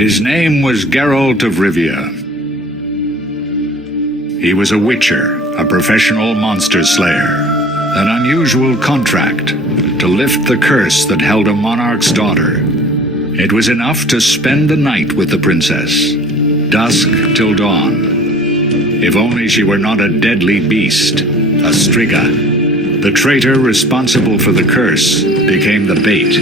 His name was Geralt of Rivia. He was a witcher, a professional monster slayer. An unusual contract to lift the curse that held a monarch's daughter. It was enough to spend the night with the princess, dusk till dawn. If only she were not a deadly beast, a striga. The traitor responsible for the curse became the bait.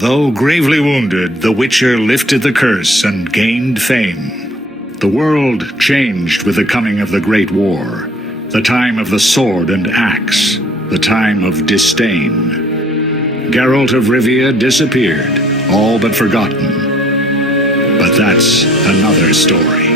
Though gravely wounded, the Witcher lifted the curse and gained fame. The world changed with the coming of the Great War, the time of the sword and axe, the time of disdain. Geralt of Rivia disappeared, all but forgotten. But that's another story.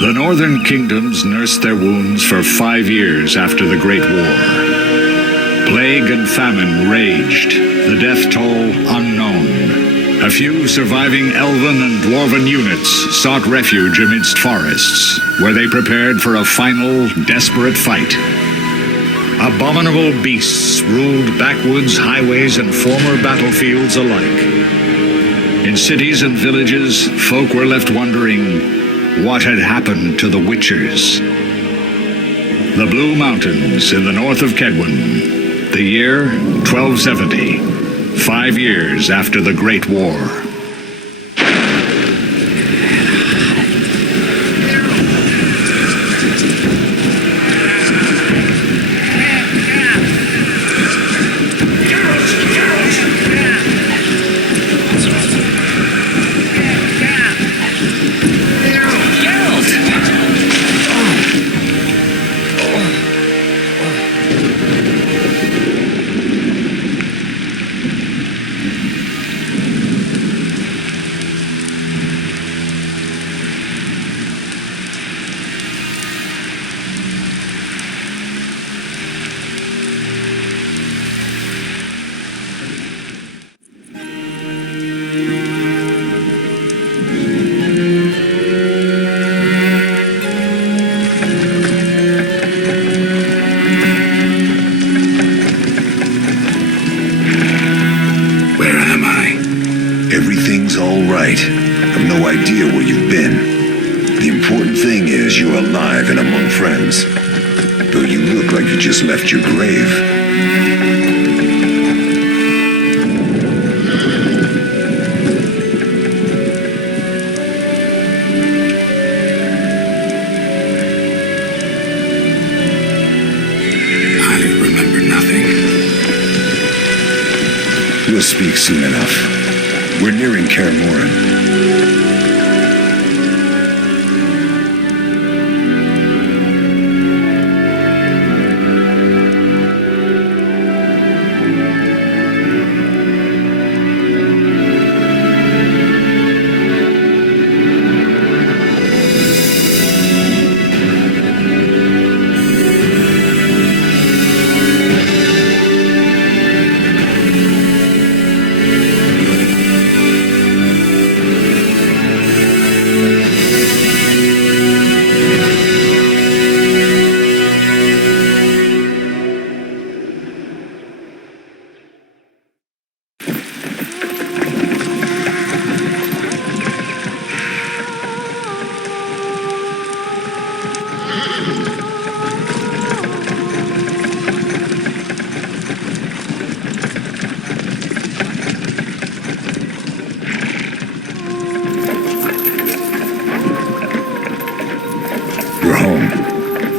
The northern kingdoms nursed their wounds for 5 years after the Great War. Plague and famine raged, the death toll unknown. A few surviving elven and dwarven units sought refuge amidst forests, where they prepared for a final, desperate fight. Abominable beasts ruled backwoods, highways, and former battlefields alike. In cities and villages, folk were left wondering what had happened to the Witchers. The Blue Mountains in the north of Kedwin, the year 1270, 5 years after the Great War. Left your grave. I remember nothing. We'll speak soon enough. We're nearing Kaer Morhen.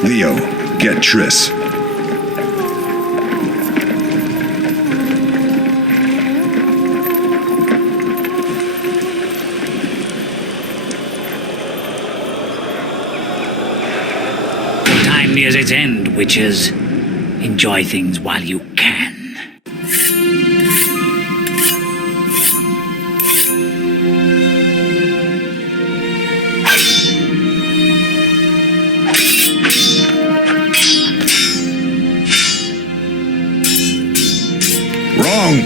Leo, get Triss. Time nears its end, witches. Enjoy things while you can.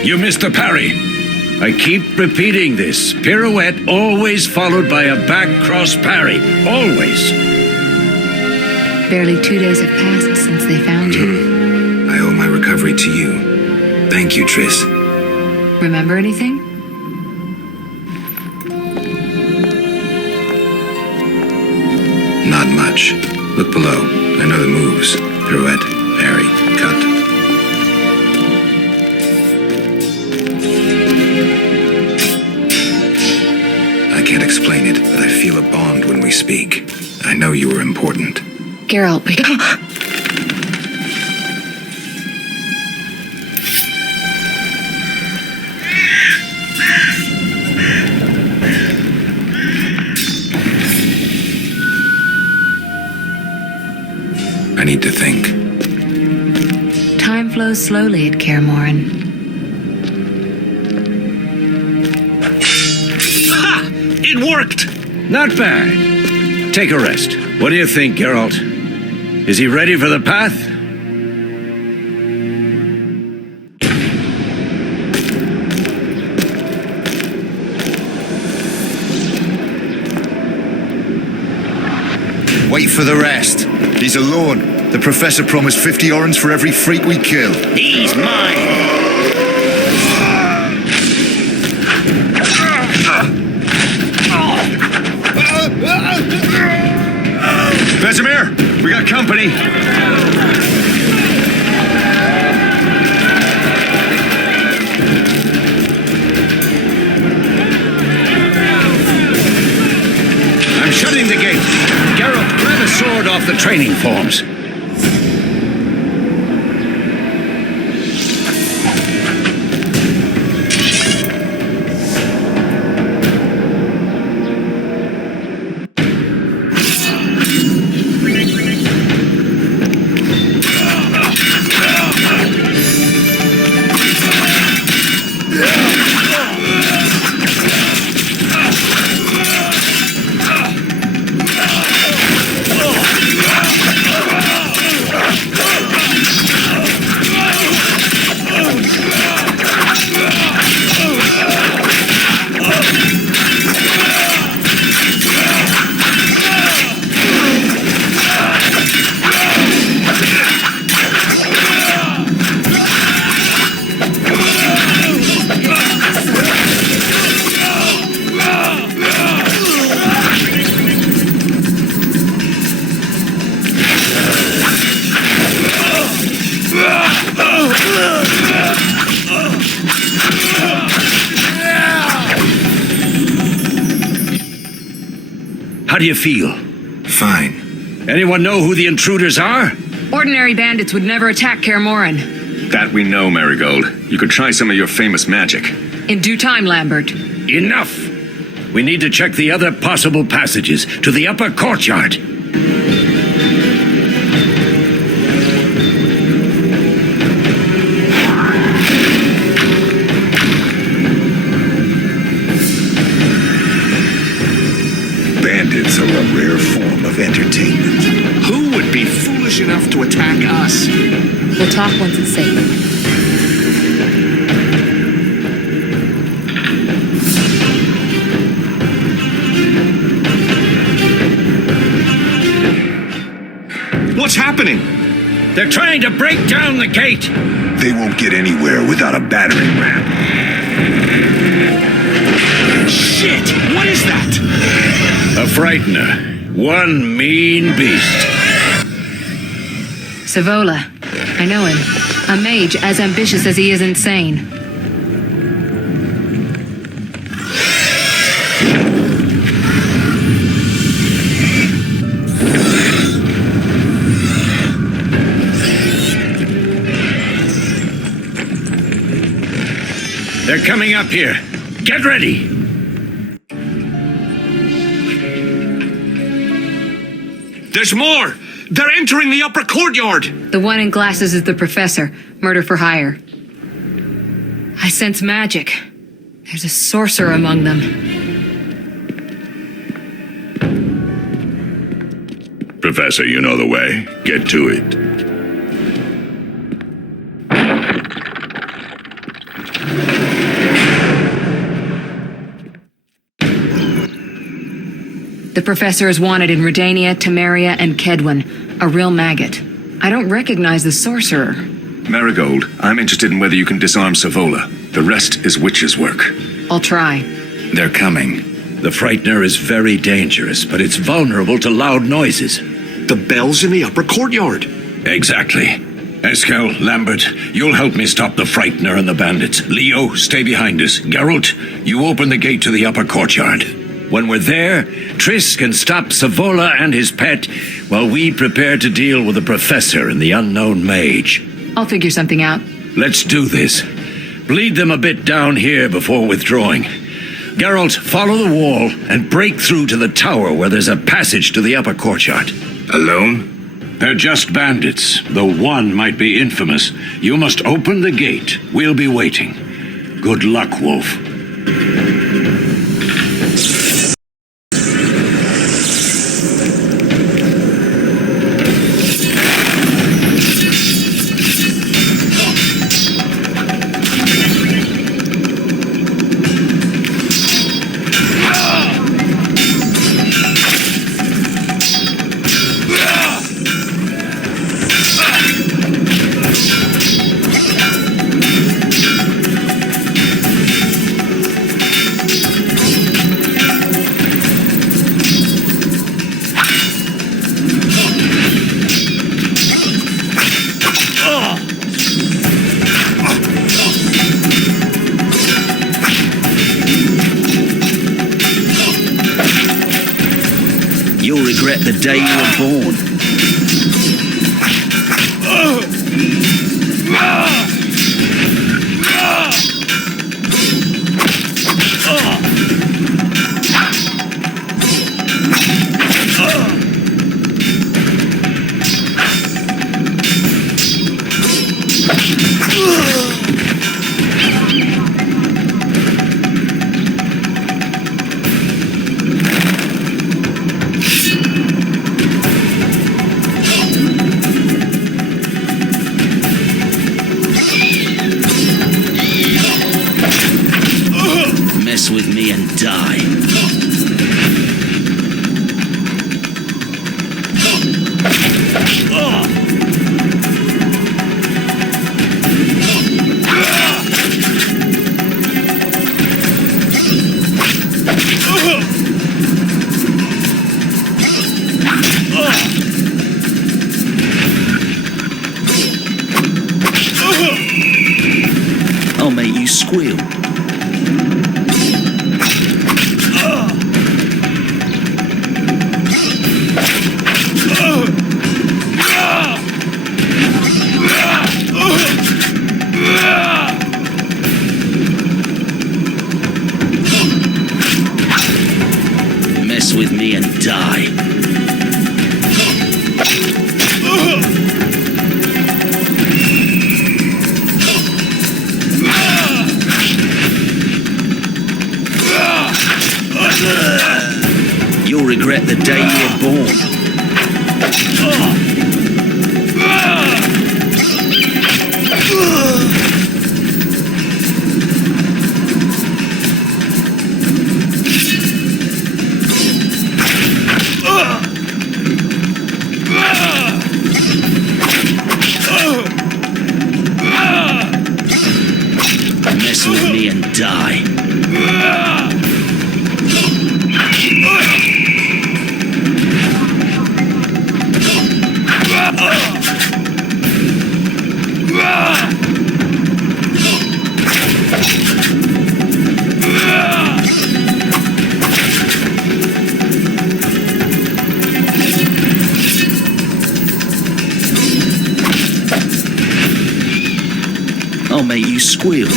You missed the parry. I keep repeating this. Pirouette always followed by a back cross parry. Always. Barely 2 days have passed since they found you. I owe my recovery to you. Thank you, Triss. Remember anything? Not much. Look below. I know the moves. Pirouette, parry, cut. I can't explain know you were important. Geralt, we... I need to think. Time flows slowly at Kaer Morhen. Ha! It worked! Not bad. Take a rest. What do you think, Geralt? Is he ready for the path? Wait for the rest. He's alone. The Professor promised 50 orens for every freak we kill. He's mine! Vesemir, we got company. I'm shutting the gate. Geralt, grab a sword off the training forms. How do you feel? Fine. Anyone know who the intruders are? Ordinary bandits would never attack Kaer Morhen. That we know, Marigold. You could try some of your famous magic. In due time, Lambert. Enough! We need to check the other possible passages to the upper courtyard. Bandits are a rare form of entertainment. Who would be foolish enough to attack us? We'll talk once it's safe. What's happening? They're trying to break down the gate! They won't get anywhere without a battering ram. Shit! What is that? A frightener. One mean beast. Savola. I know him. A mage as ambitious as he is insane. They're coming up here. Get ready! There's more! They're entering the upper courtyard! The one in glasses is the Professor. Murder for hire. I sense magic. There's a sorcerer among them. Professor, you know the way. Get to it. The Professor is wanted in Redania, Temeria, and Kedwen. A real maggot. I don't recognize the sorcerer. Marigold, I'm interested in whether you can disarm Savola. The rest is witch's work. I'll try. They're coming. The frightener is very dangerous, but it's vulnerable to loud noises. The bell's in the upper courtyard. Exactly. Eskel, Lambert, you'll help me stop the frightener and the bandits. Leo, stay behind us. Geralt, you open the gate to the upper courtyard. When we're there, Triss can stop Savola and his pet while we prepare to deal with the Professor and the unknown mage. I'll figure something out. Let's do this. Bleed them a bit down here before withdrawing. Geralt, follow the wall and break through to the tower where there's a passage to the upper courtyard. Alone? They're just bandits, though one might be infamous. You must open the gate. We'll be waiting. Good luck, Wolf. You'll regret the day you were born. Mess with me and die. I'll make you squeal. Mess with me and die. You'll regret the day you were born. Mess with me and die. I'll make you squeal.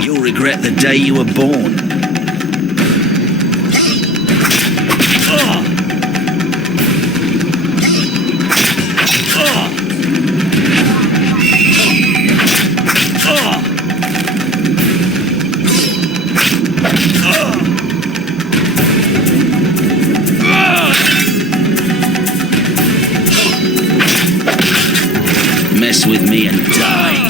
You'll regret the day you were born. Mess with me and die.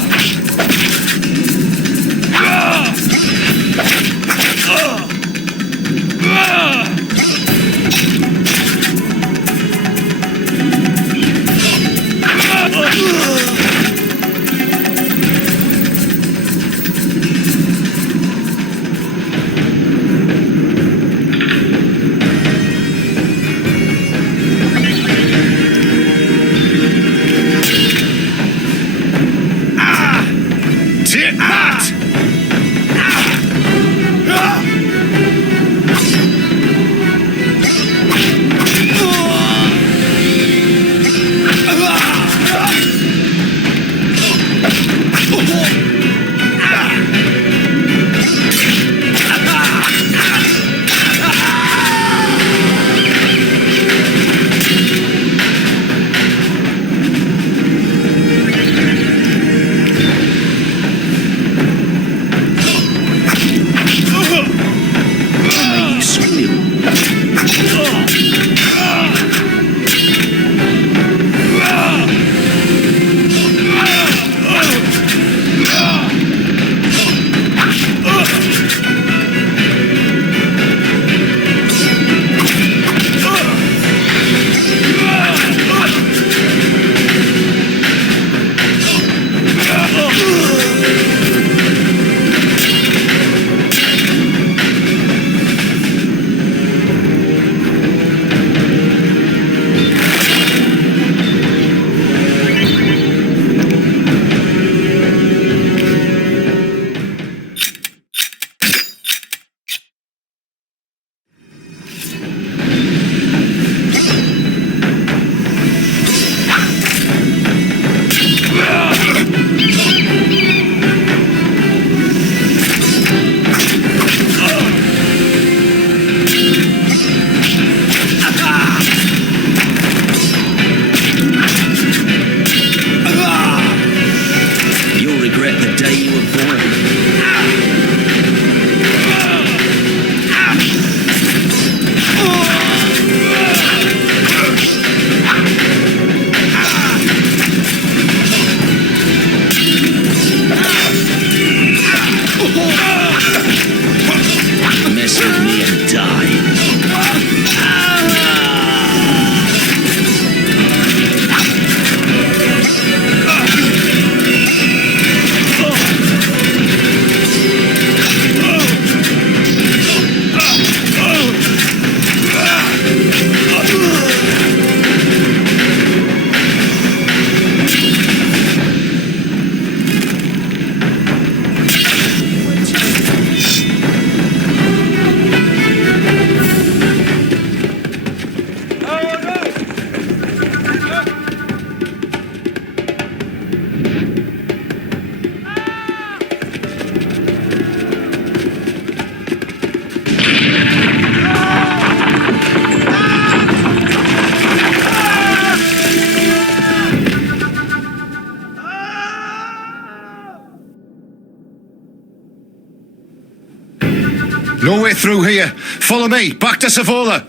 through here. Follow me, back to Savola.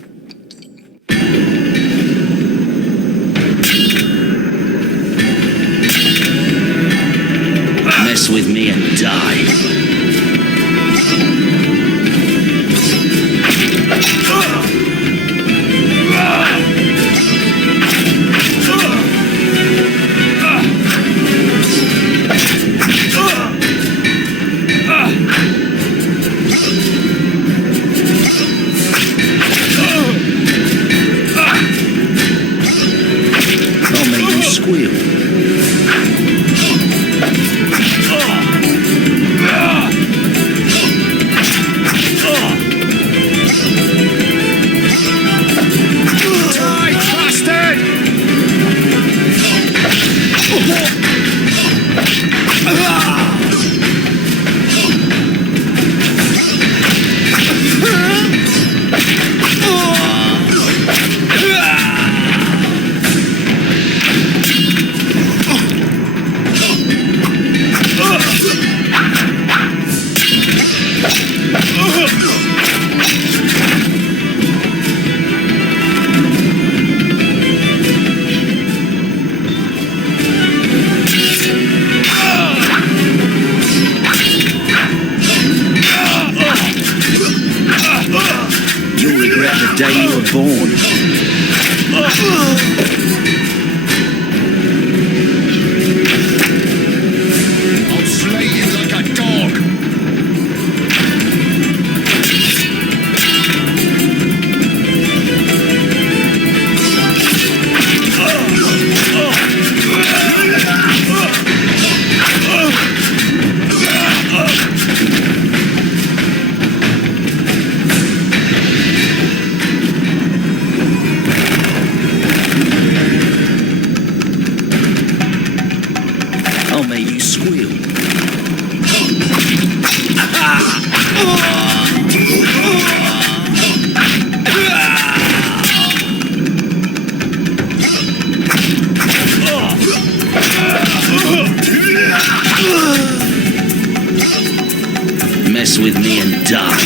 Mess with me and die. I'll make you squeal. You'll regret the day you were born. I'll slay you like a dog. I'll make you squeal. Mess with me and die.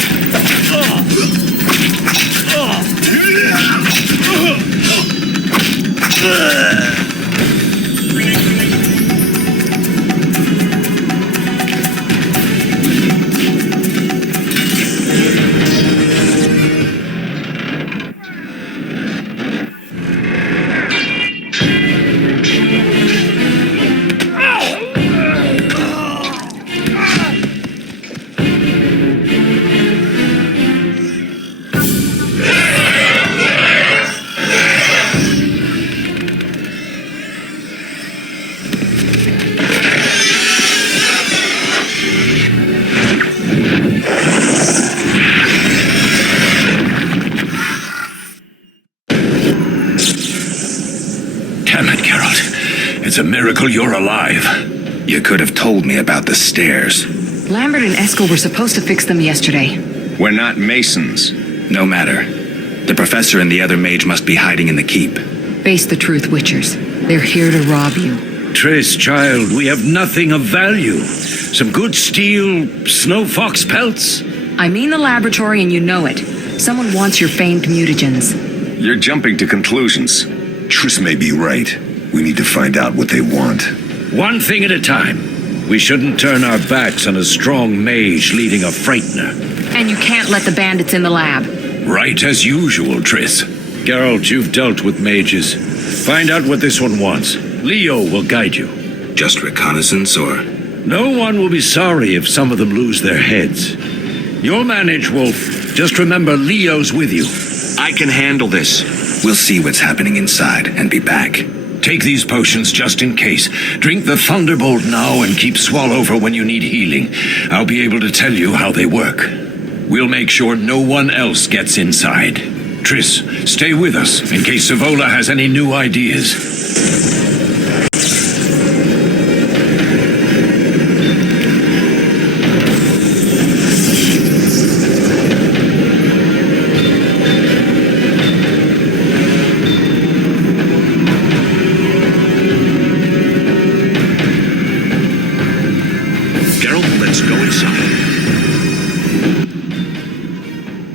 Damn it, Geralt. It's a miracle you're alive. You could have told me about the stairs. Lambert and Eskel were supposed to fix them yesterday. We're not masons. No matter. The professor and the other mage must be hiding in the keep. Face the truth, Witchers. They're here to rob you. Triss, child, we have nothing of value. Some good steel, snow fox pelts. I mean the laboratory and you know it. Someone wants your famed mutagens. You're jumping to conclusions. Triss may be right. We need to find out what they want. One thing at a time. We shouldn't turn our backs on a strong mage leading a frightener. And you can't let the bandits in the lab. Right as usual, Triss. Geralt, you've dealt with mages. Find out what this one wants. Leo will guide you. Just reconnaissance, or? No one will be sorry if some of them lose their heads. You'll manage, Wolf. Just remember Leo's with you. I can handle this. We'll see what's happening inside and be back. Take these potions just in case. Drink the Thunderbolt now and keep Swallover when you need healing. I'll be able to tell you how they work. We'll make sure no one else gets inside. Triss, stay with us in case Savola has any new ideas.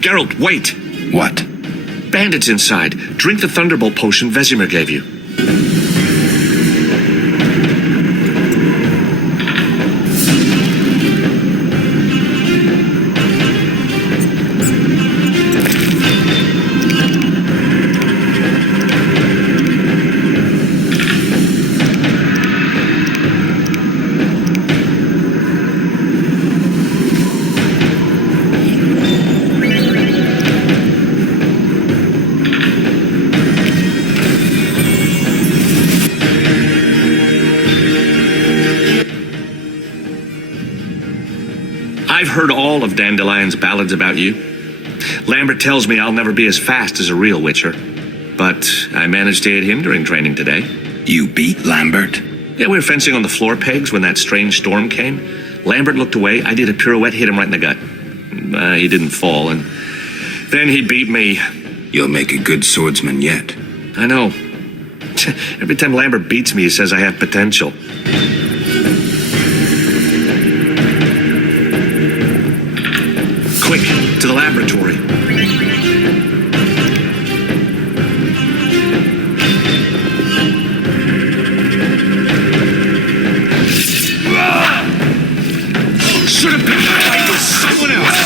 Geralt, wait! What? Bandits inside. Drink the Thunderbolt potion Vesemir gave you. I've heard all of Dandelion's ballads about you. Lambert tells me I'll never be as fast as a real Witcher. But I managed to hit him during training today. You beat Lambert? Yeah, we were fencing on the floor pegs when that strange storm came. Lambert looked away, I did a pirouette, hit him right in the gut. He didn't fall, and then he beat me. You'll make a good swordsman yet. I know. Every time Lambert beats me, he says I have potential. Quick, to the laboratory. Should have been fight with someone else.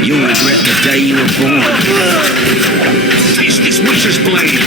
You'll regret the day you were born. Taste this witch's blade.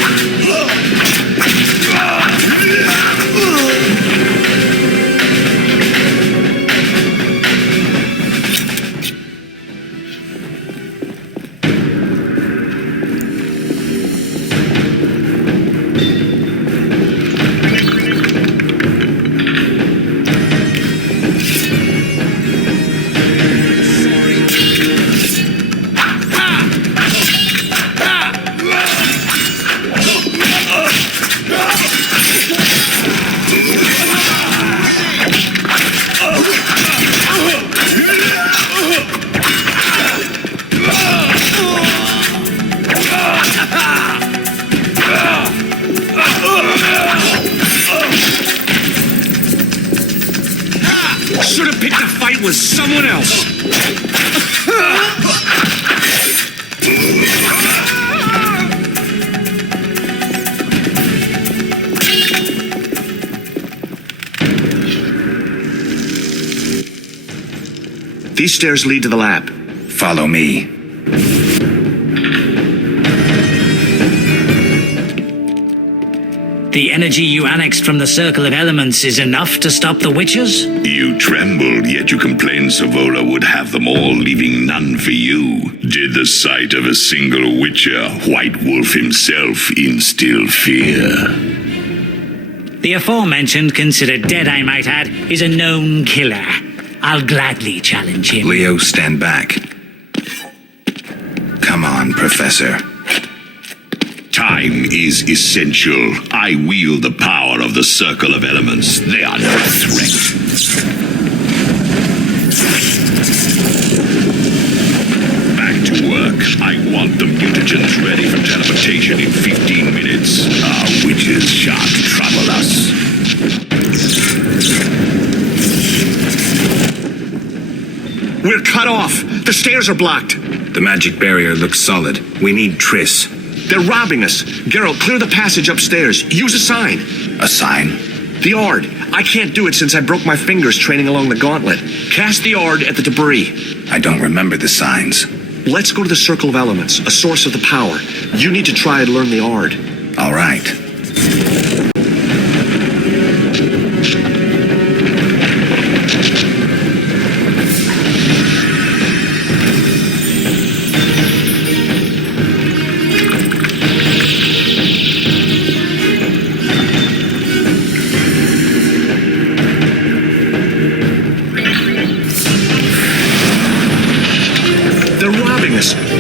Should have picked a fight with someone else. These stairs lead to the lab. Follow me. The energy you annexed from the Circle of Elements is enough to stop the Witchers? You trembled, yet you complained Savola would have them all, leaving none for you. Did the sight of a single Witcher, White Wolf himself, instill fear? The aforementioned, considered dead I might add, is a known killer. I'll gladly challenge him. Leo, stand back. Come on, Professor. Time is essential. I wield the power of the Circle of Elements. They are no threat. Back to work. I want the mutagens ready for teleportation in 15 minutes. Our witches shan't trouble us. We're cut off. The stairs are blocked. The magic barrier looks solid. We need Triss. They're robbing us. Geralt, clear the passage upstairs. Use a sign. A sign? The Ard. I can't do it since I broke my fingers training along the gauntlet. Cast the Ard at the debris. I don't remember the signs. Let's go to the Circle of Elements, a source of the power. You need to try and learn the Ard. All right.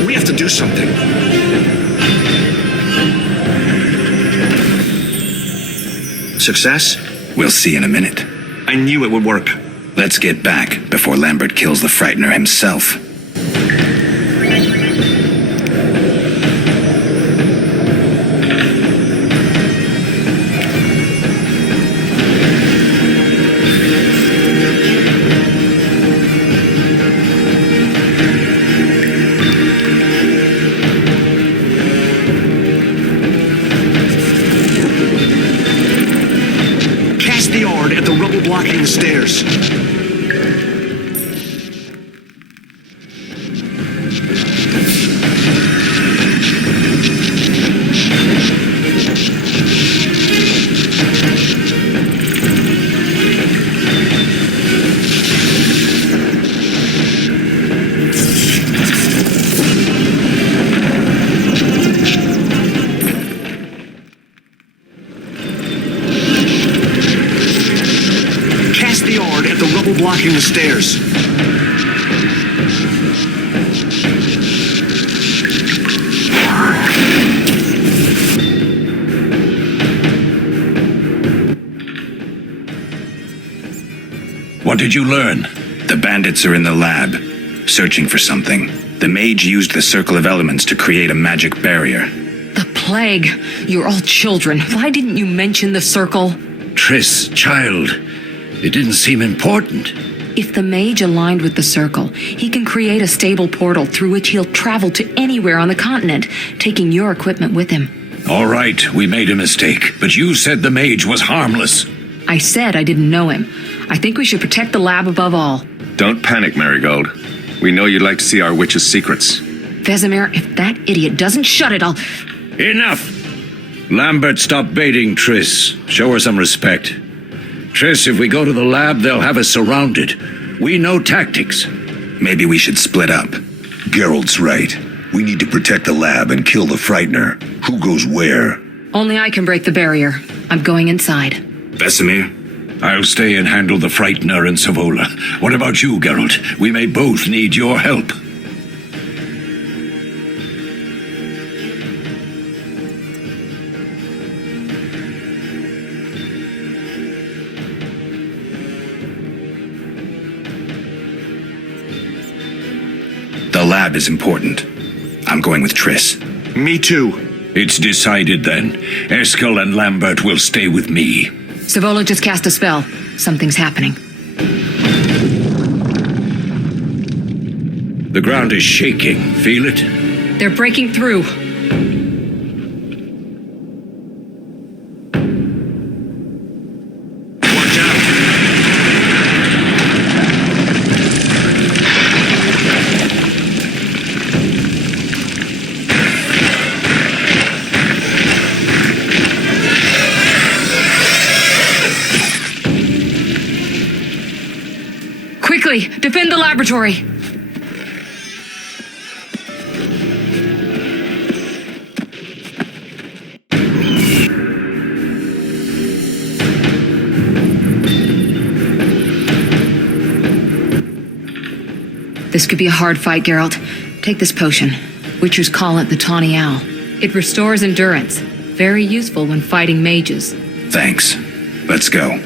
We have to do something. Success? We'll see in a minute. I knew it would work. Let's get back before Lambert kills the Frightener himself. blocking the stairs. Cast the yard at the rubble blocking the stairs. What did you learn? The bandits are in the lab, searching for something. The mage used the circle of elements to create a magic barrier. The plague. You're all children. Why didn't you mention the circle? Triss, child, it didn't seem important. If the mage aligned with the circle, he can create a stable portal through which he'll travel to anywhere on the continent, taking your equipment with him. All right, we made a mistake, but you said the mage was harmless. I said I didn't know him. I think we should protect the lab above all. Don't panic, Marigold. We know you'd like to see our witch's secrets. Vesemir, if that idiot doesn't shut it, I'll... Enough! Lambert, stop baiting Triss. Show her some respect. Triss, if we go to the lab, they'll have us surrounded. We know tactics. Maybe we should split up. Geralt's right. We need to protect the lab and kill the Frightener. Who goes where? Only I can break the barrier. I'm going inside. Vesemir? I'll stay and handle the Frightener and Savola. What about you, Geralt? We may both need your help. The lab is important. I'm going with Triss. Me too. It's decided then. Eskel and Lambert will stay with me. Savola just cast a spell. Something's happening. The ground is shaking. Feel it? They're breaking through. Watch out! Quickly, defend the laboratory. This could be a hard fight, Geralt. Take this potion. Witchers call it the Tawny Owl. It restores endurance. Very useful when fighting mages. Thanks. Let's go.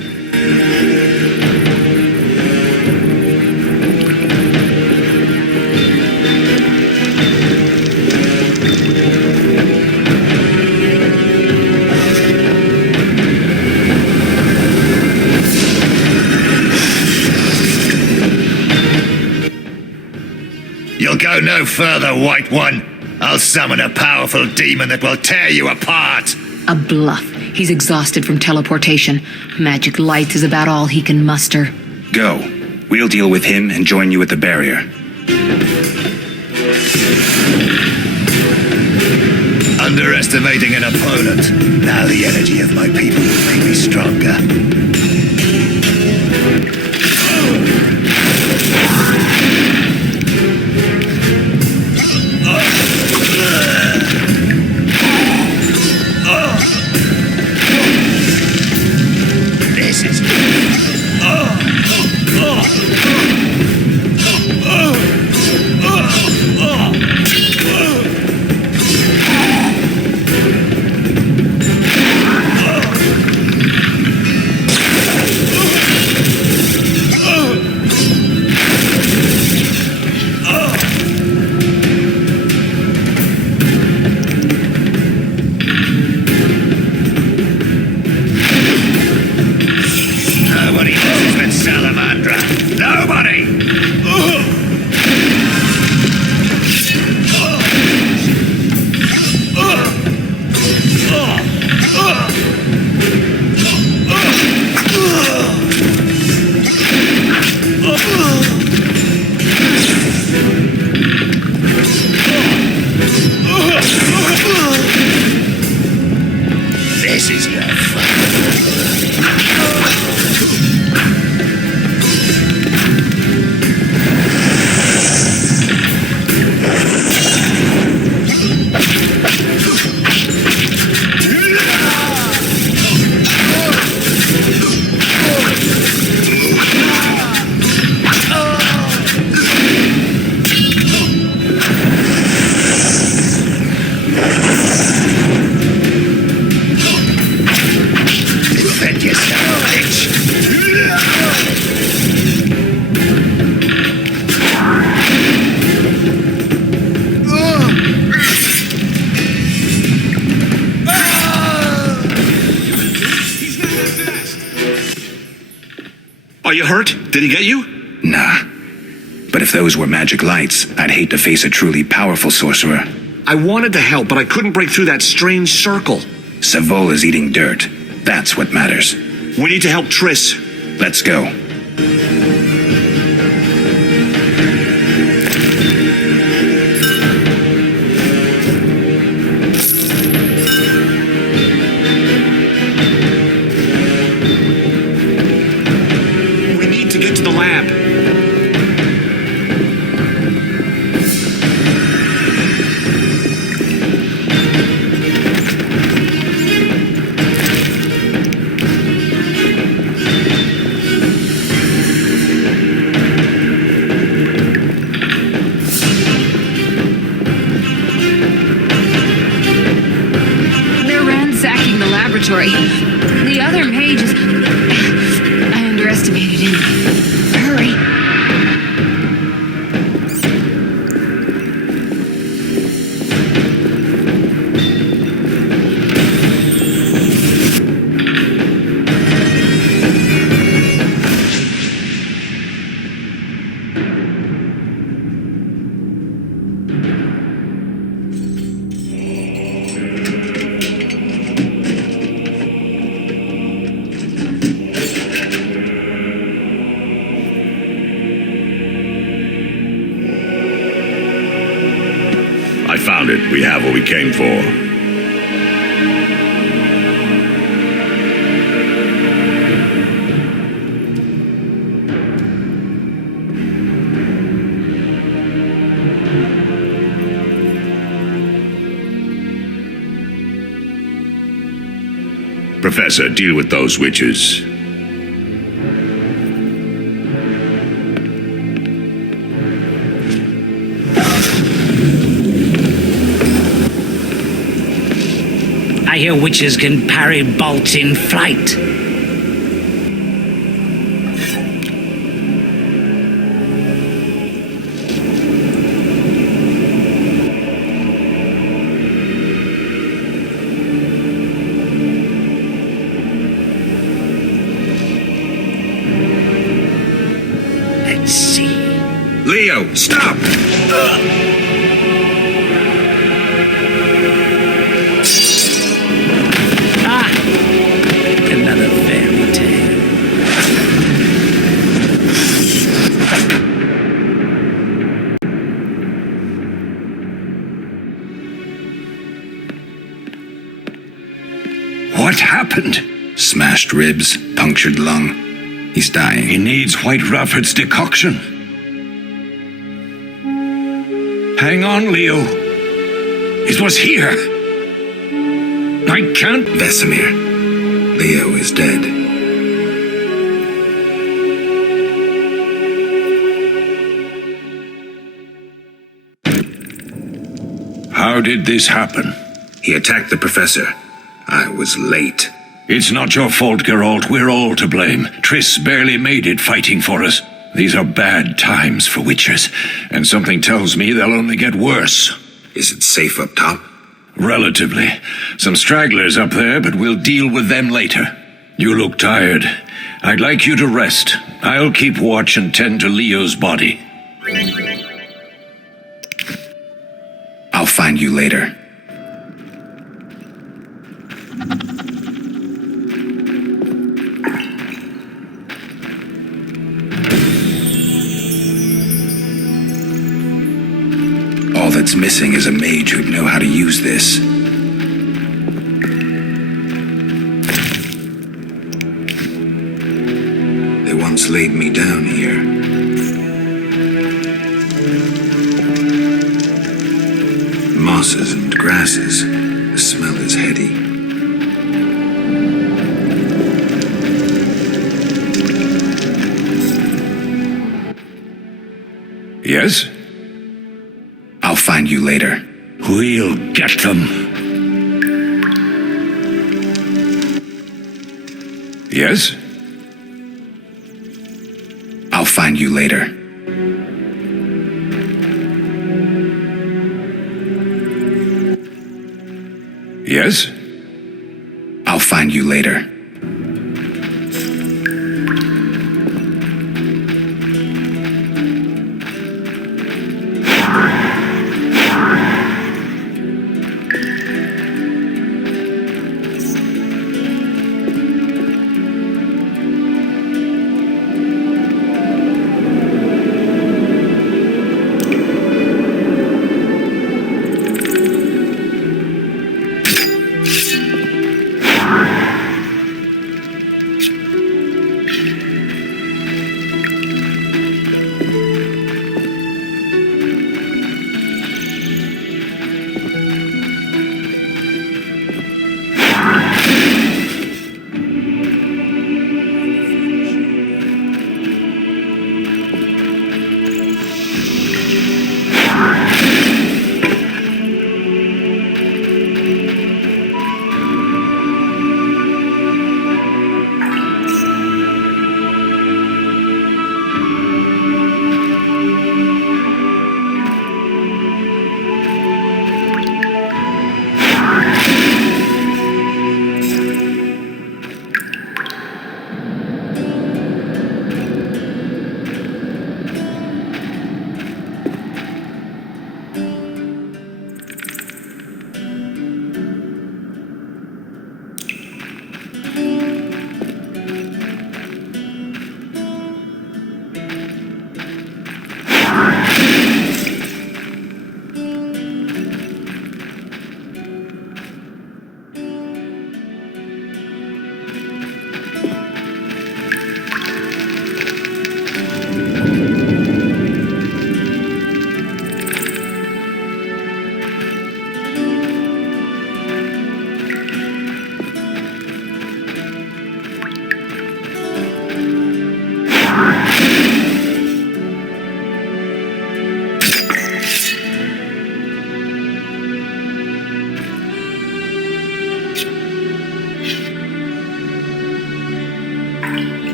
You'll go no further, White One. I'll summon a powerful demon that will tear you apart. A bluff. He's exhausted from teleportation. Magic light is about all he can muster. Go. We'll deal with him and join you at the barrier. Underestimating an opponent. Now the energy of my people will make me stronger. This is... This is your friend. Defend yourself, bitch. Are you hurt? Did he get you? Nah. But if those were magic lights, I'd hate to face a truly powerful sorcerer. I wanted to help, but I couldn't break through that strange circle. Savola's eating dirt. That's what matters. We need to help Triss. Let's go. We need to get to the lab. They're ransacking the laboratory. The other mages... I underestimated him. Hurry. I found it. We have what we came for. Professor, deal with those witches. I hear witches can parry bolts in flight. Let's see. Leo, stop! Another fairy tale. What happened? Smashed ribs, punctured lung. He's dying. He needs White Rafford's decoction. Hang on, Leo. It was here. I can't... Vesemir. Leo is dead. How did this happen? He attacked the professor. I was late. It's not your fault, Geralt. We're all to blame. Triss barely made it fighting for us. These are bad times for witchers, and something tells me they'll only get worse. Is it safe up top? Relatively. Some stragglers up there, but we'll deal with them later. You look tired. I'd like you to rest. I'll keep watch and tend to Leo's body. I'll find you later. All that's missing is a mage who'd know how to use this. once laid me down here. Mosses and grasses. The smell is heady. Yes? I'll find you later. We'll get them. Yes? I'll find you later. Yes? I'll find you later.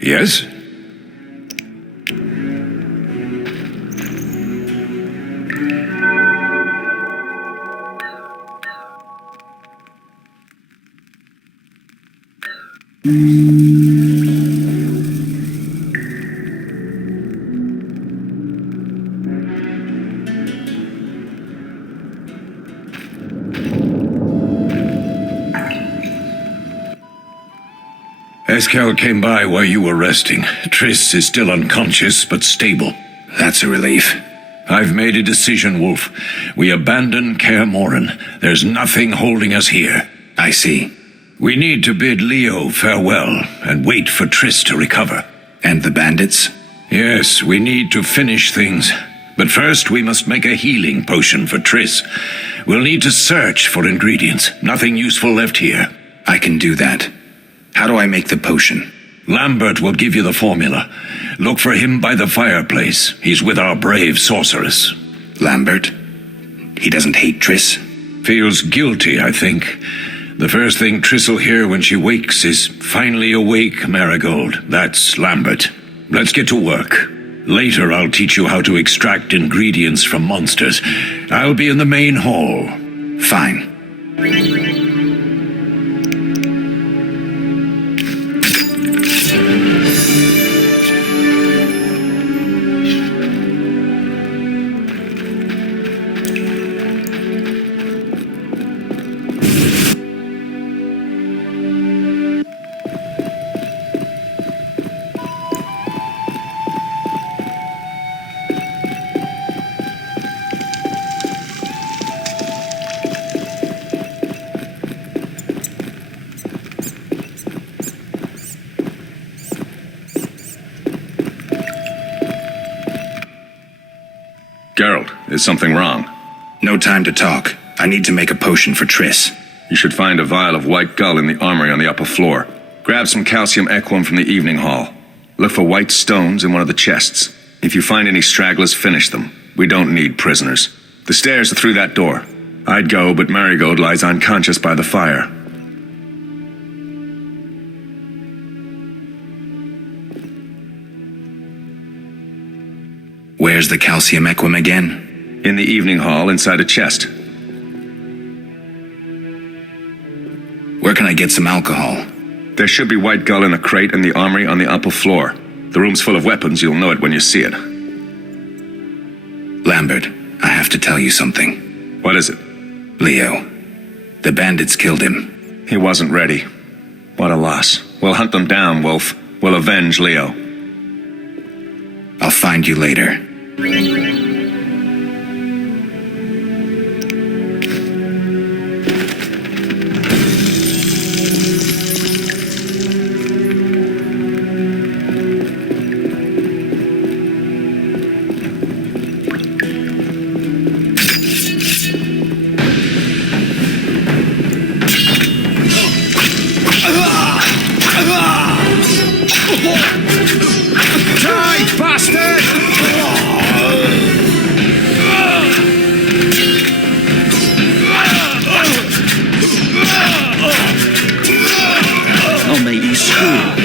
Yes? Escal came by while you were resting. Triss is still unconscious, but stable. That's a relief. I've made a decision, Wolf. We abandon Kaer Morhen. There's nothing holding us here. I see. We need to bid Leo farewell and wait for Triss to recover. And the bandits? Yes, we need to finish things. But first we must make a healing potion for Triss. We'll need to search for ingredients. Nothing useful left here. I can do that. How do I make the potion? Lambert will give you the formula. Look for him by the fireplace. He's with our brave sorceress. Lambert? He doesn't hate Triss? Feels guilty, I think. The first thing Triss will hear when she wakes is, "Finally awake, Marigold." That's Lambert. Let's get to work. Later, I'll teach you how to extract ingredients from monsters. I'll be in the main hall. Fine. Geralt, is something wrong? No time to talk. I need to make a potion for Triss. You should find a vial of white gull in the armory on the upper floor. Grab some calcium equum from the evening hall. Look for white stones in one of the chests. If you find any stragglers, finish them. We don't need prisoners. The stairs are through that door. I'd go, but Marigold lies unconscious by the fire. Where's the calcium equum again? In the evening hall, inside a chest. Where can I get some alcohol? There should be white gull in a crate in the armory on the upper floor. The room's full of weapons, you'll know it when you see it. Lambert, I have to tell you something. What is it? Leo. The bandits killed him. He wasn't ready. What a loss. We'll hunt them down, Wolf. We'll avenge Leo. I'll find you later. I'll make you scream.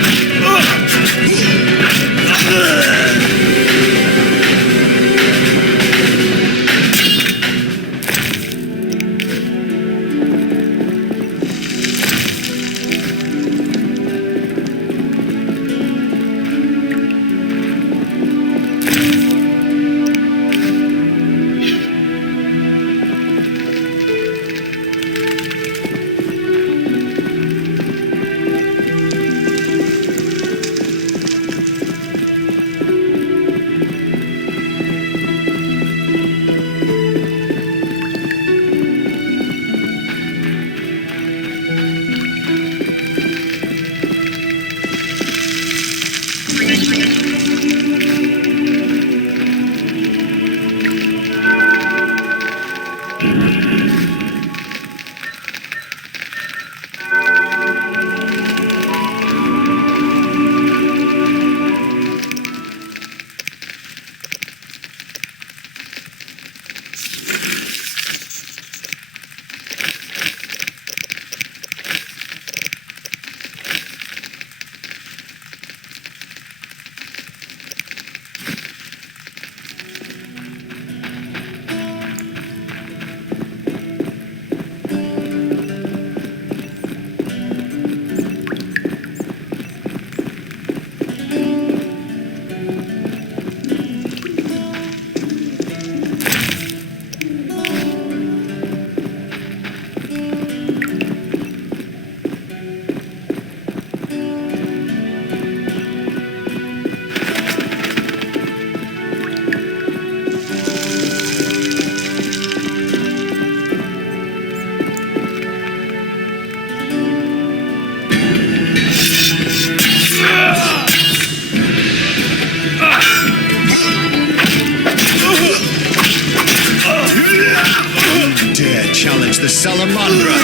Dare challenge the Salamandra!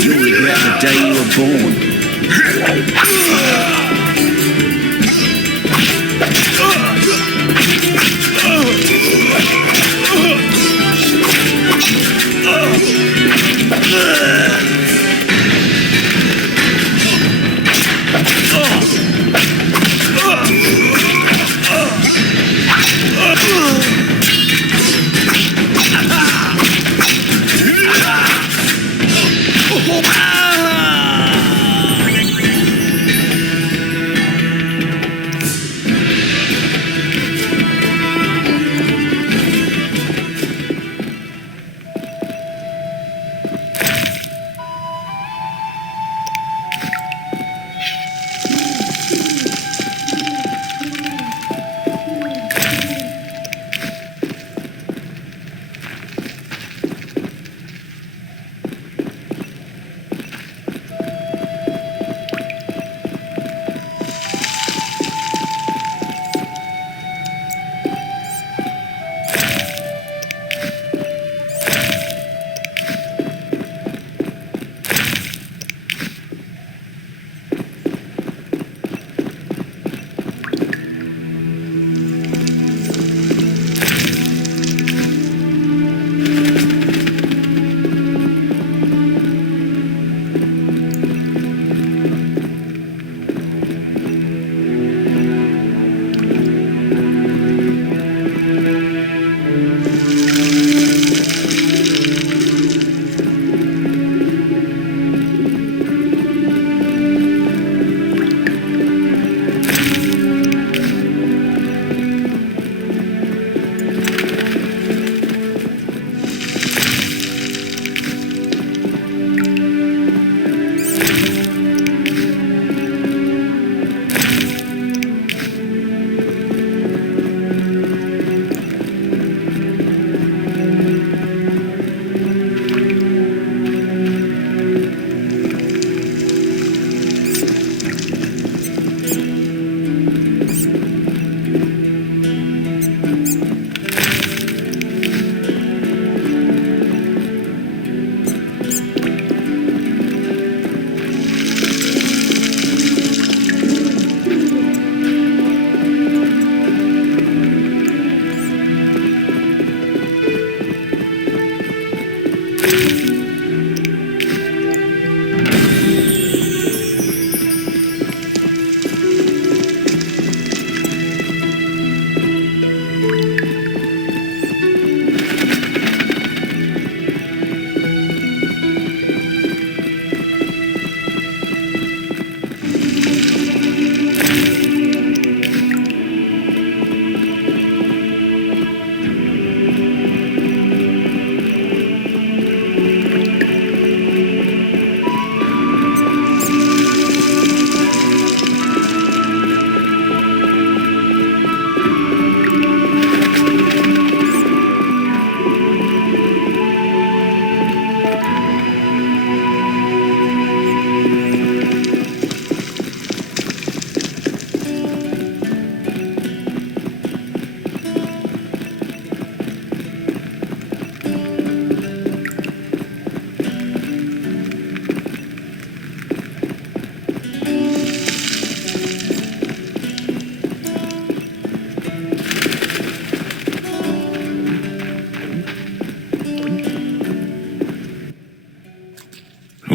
You'll regret the day you were born.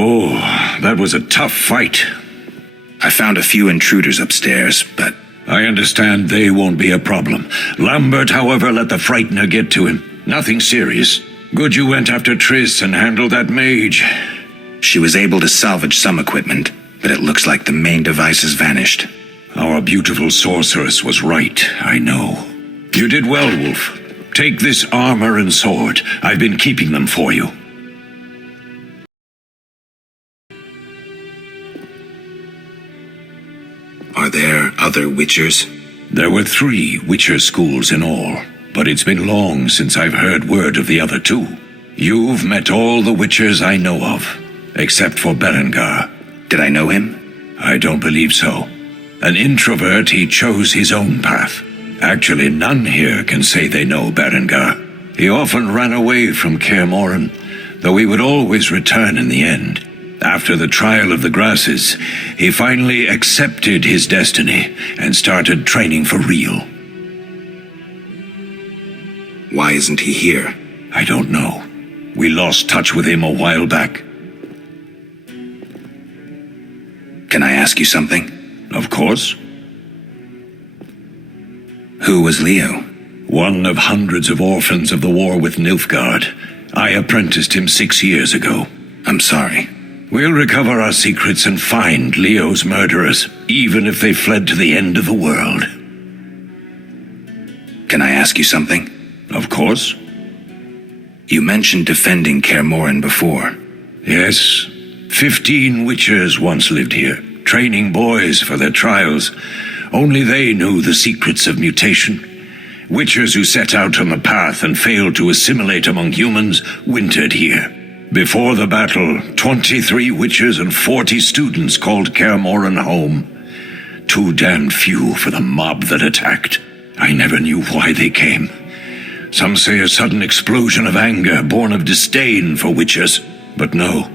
Oh, that was a tough fight. I found a few intruders upstairs, but I understand they won't be a problem. Lambert, however, let the frightener get to him. Nothing serious. Good you went after Triss and handled that mage. she was able to salvage some equipment, but it looks like the main device has vanished. Our beautiful sorceress was right, I know. You did well, Wolf. Take this armor and sword. I've been keeping them for you. Are there other Witchers? There were 3 Witcher schools in all, but it's been long since I've heard word of the other 2. You've met all the Witchers I know of, except for Berengar. Did I know him? I don't believe so. An introvert, he chose his own path. Actually, none here can say they know Berengar. He often ran away from Kaer Morhen, though he would always return in the end. After the trial of the grasses, he finally accepted his destiny and started training for real. Why isn't he here? I don't know. We lost touch with him a while back. Can I ask you something? Of course. Who was Leo? One of hundreds of orphans of the war with Nilfgaard. I apprenticed him 6 years ago. I'm sorry. We'll recover our secrets and find Leo's murderers, even if they fled to the end of the world. Can I ask you something? Of course. You mentioned defending Kaer Morhen before. Yes. 15 Witchers once lived here, training boys for their trials. Only they knew the secrets of mutation. Witchers who set out on the path and failed to assimilate among humans wintered here. Before the battle, 23 Witchers and 40 students called Kaer Morhen home. Too damned few for the mob that attacked. I never knew why they came. Some say a sudden explosion of anger born of disdain for Witchers. But no.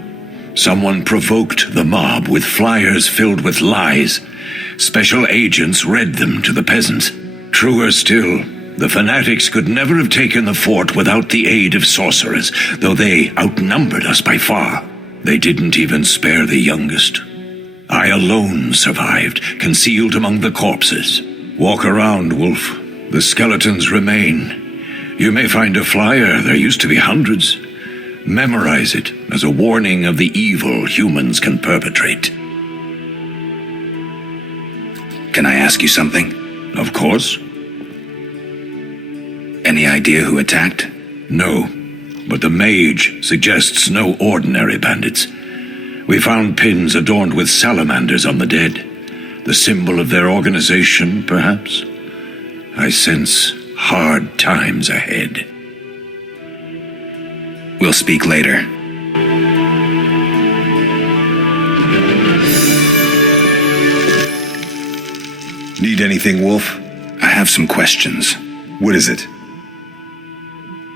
Someone provoked the mob with flyers filled with lies. Special agents read them to the peasants. Truer still, the fanatics could never have taken the fort without the aid of sorcerers, though they outnumbered us by far. They didn't even spare the youngest. I alone survived, concealed among the corpses. Walk around, Wolf. The skeletons remain. You may find a flyer, there used to be hundreds. Memorize it as a warning of the evil humans can perpetrate. Can I ask you something? Of course. Any idea who attacked? No, but the mage suggests no ordinary bandits. We found pins adorned with salamanders on the dead. The symbol of their organization, perhaps? I sense hard times ahead. We'll speak later. Need anything, Wolf? I have some questions. What is it?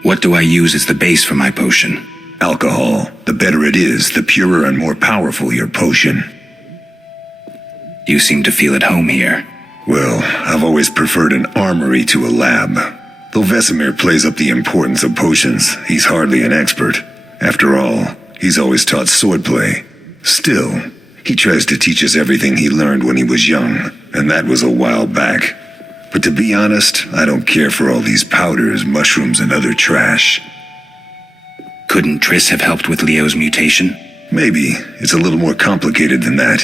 What do I use as the base for my potion? Alcohol. The better it is, the purer and more powerful your potion. You seem to feel at home here. Well, I've always preferred an armory to a lab. Though Vesemir plays up the importance of potions, he's hardly an expert. After all, he's always taught swordplay. Still, he tries to teach us everything he learned when he was young, and that was a while back. But to be honest, I don't care for all these powders, mushrooms, and other trash. Couldn't Triss have helped with Leo's mutation? Maybe. It's a little more complicated than that.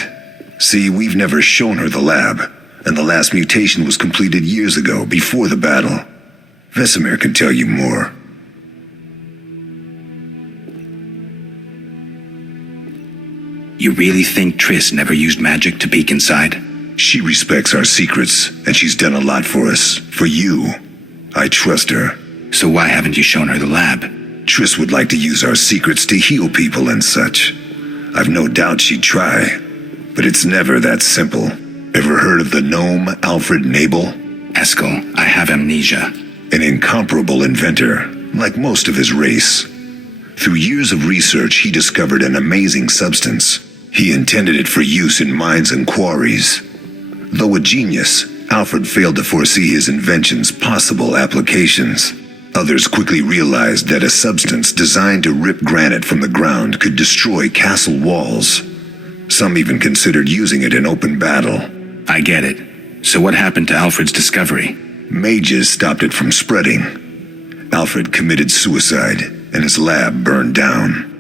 See, we've never shown her the lab, and the last mutation was completed years ago, before the battle. Vesemir can tell you more. You really think Triss never used magic to peek inside? She respects our secrets, and she's done a lot for us. For you. I trust her. So why haven't you shown her the lab? Triss would like to use our secrets to heal people and such. I've no doubt she'd try. But it's never that simple. Ever heard of the gnome Alfred Nabel? Eskel, I have amnesia. An incomparable inventor, like most of his race. Through years of research, he discovered an amazing substance. He intended it for use in mines and quarries. Though a genius, Alfred failed to foresee his invention's possible applications. Others quickly realized that a substance designed to rip granite from the ground could destroy castle walls. Some even considered using it in open battle. I get it. So what happened to Alfred's discovery? Mages stopped it from spreading. Alfred committed suicide, and his lab burned down.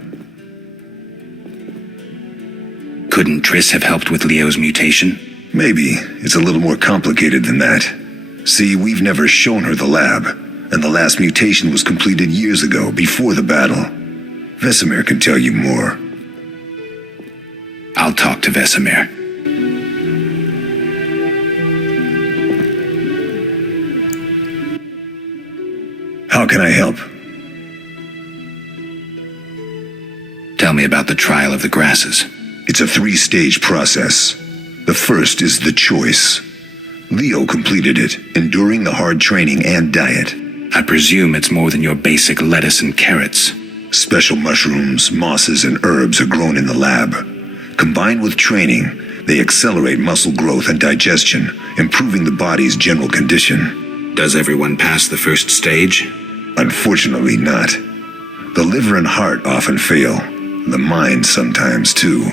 Couldn't Triss have helped with Leo's mutation? Maybe. It's a little more complicated than that. See, we've never shown her the lab, and the last mutation was completed years ago, before the battle. Vesemir can tell you more. I'll talk to Vesemir. How can I help? Tell me about the trial of the grasses. It's a 3-stage process. The first is the choice. Leo completed it, enduring the hard training and diet. I presume it's more than your basic lettuce and carrots. Special mushrooms, mosses, and herbs are grown in the lab. Combined with training, they accelerate muscle growth and digestion, improving the body's general condition. Does everyone pass the first stage? Unfortunately not. The liver and heart often fail. The mind sometimes too,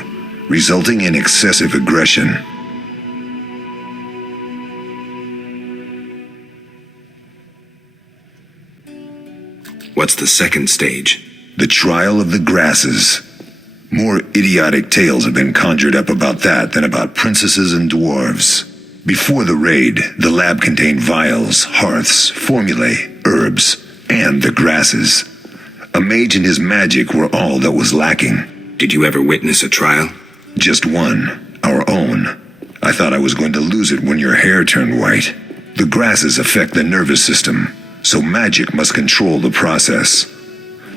resulting in excessive aggression. What's the second stage? The trial of the grasses. More idiotic tales have been conjured up about that than about princesses and dwarves. Before the raid, the lab contained vials, hearths, formulae, herbs, and the grasses. A mage and his magic were all that was lacking. Did you ever witness a trial? Just one, our own. I thought I was going to lose it when your hair turned white. The grasses affect the nervous system, so magic must control the process.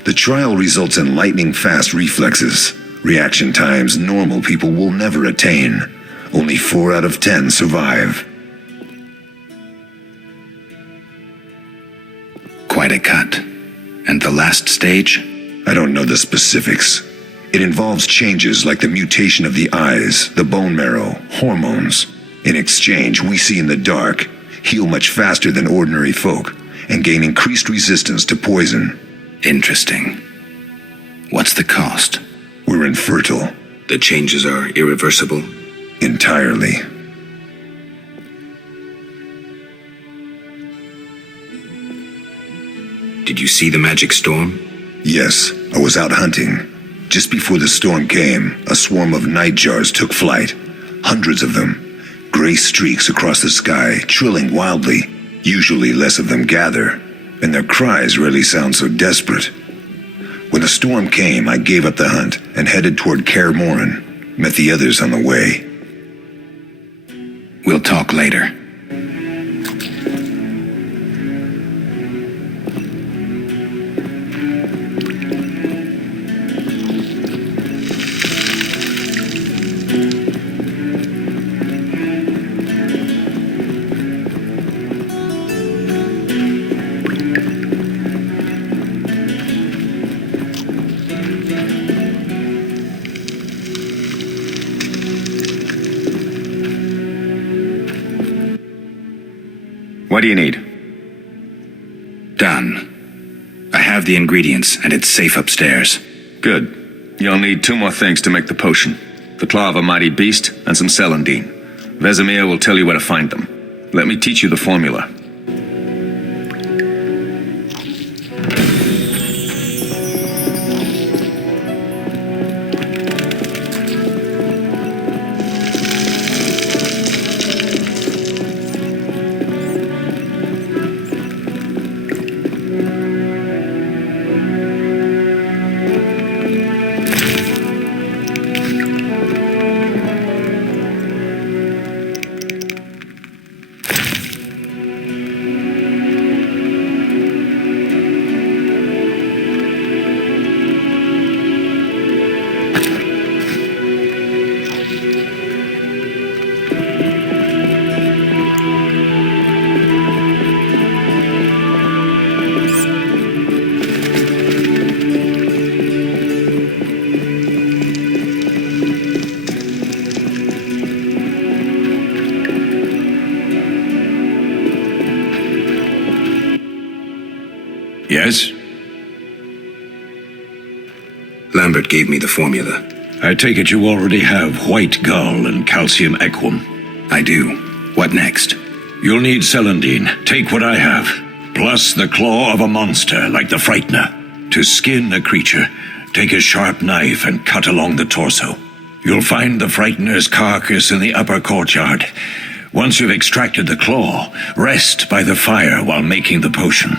The trial results in lightning-fast reflexes, reaction times normal people will never attain. Only 4 out of 10 survive. Quite a cut. And the last stage? I don't know the specifics. It involves changes like the mutation of the eyes, the bone marrow, hormones. In exchange, we see in the dark, heal much faster than ordinary folk, and gain increased resistance to poison. Interesting. What's the cost? We're infertile. The changes are irreversible? Entirely. Did you see the magic storm? Yes, I was out hunting. Just before the storm came, a swarm of nightjars took flight. Hundreds of them. Gray streaks across the sky, trilling wildly. Usually less of them gather, and their cries rarely sound so desperate. When the storm came, I gave up the hunt and headed toward Kaer Morhen. Met the others on the way. We'll talk later. What do you need? Done. I have the ingredients, and it's safe upstairs. Good. You'll need 2 more things to make the potion. The claw of a mighty beast and some celandine. Vesemir will tell you where to find them. Let me teach you the formula. Yes? Lambert gave me the formula. I take it you already have white gall and calcium equum. I do. What next? You'll need celandine. Take what I have. Plus the claw of a monster, like the Frightener. To skin a creature, take a sharp knife and cut along the torso. You'll find the Frightener's carcass in the upper courtyard. Once you've extracted the claw, rest by the fire while making the potion.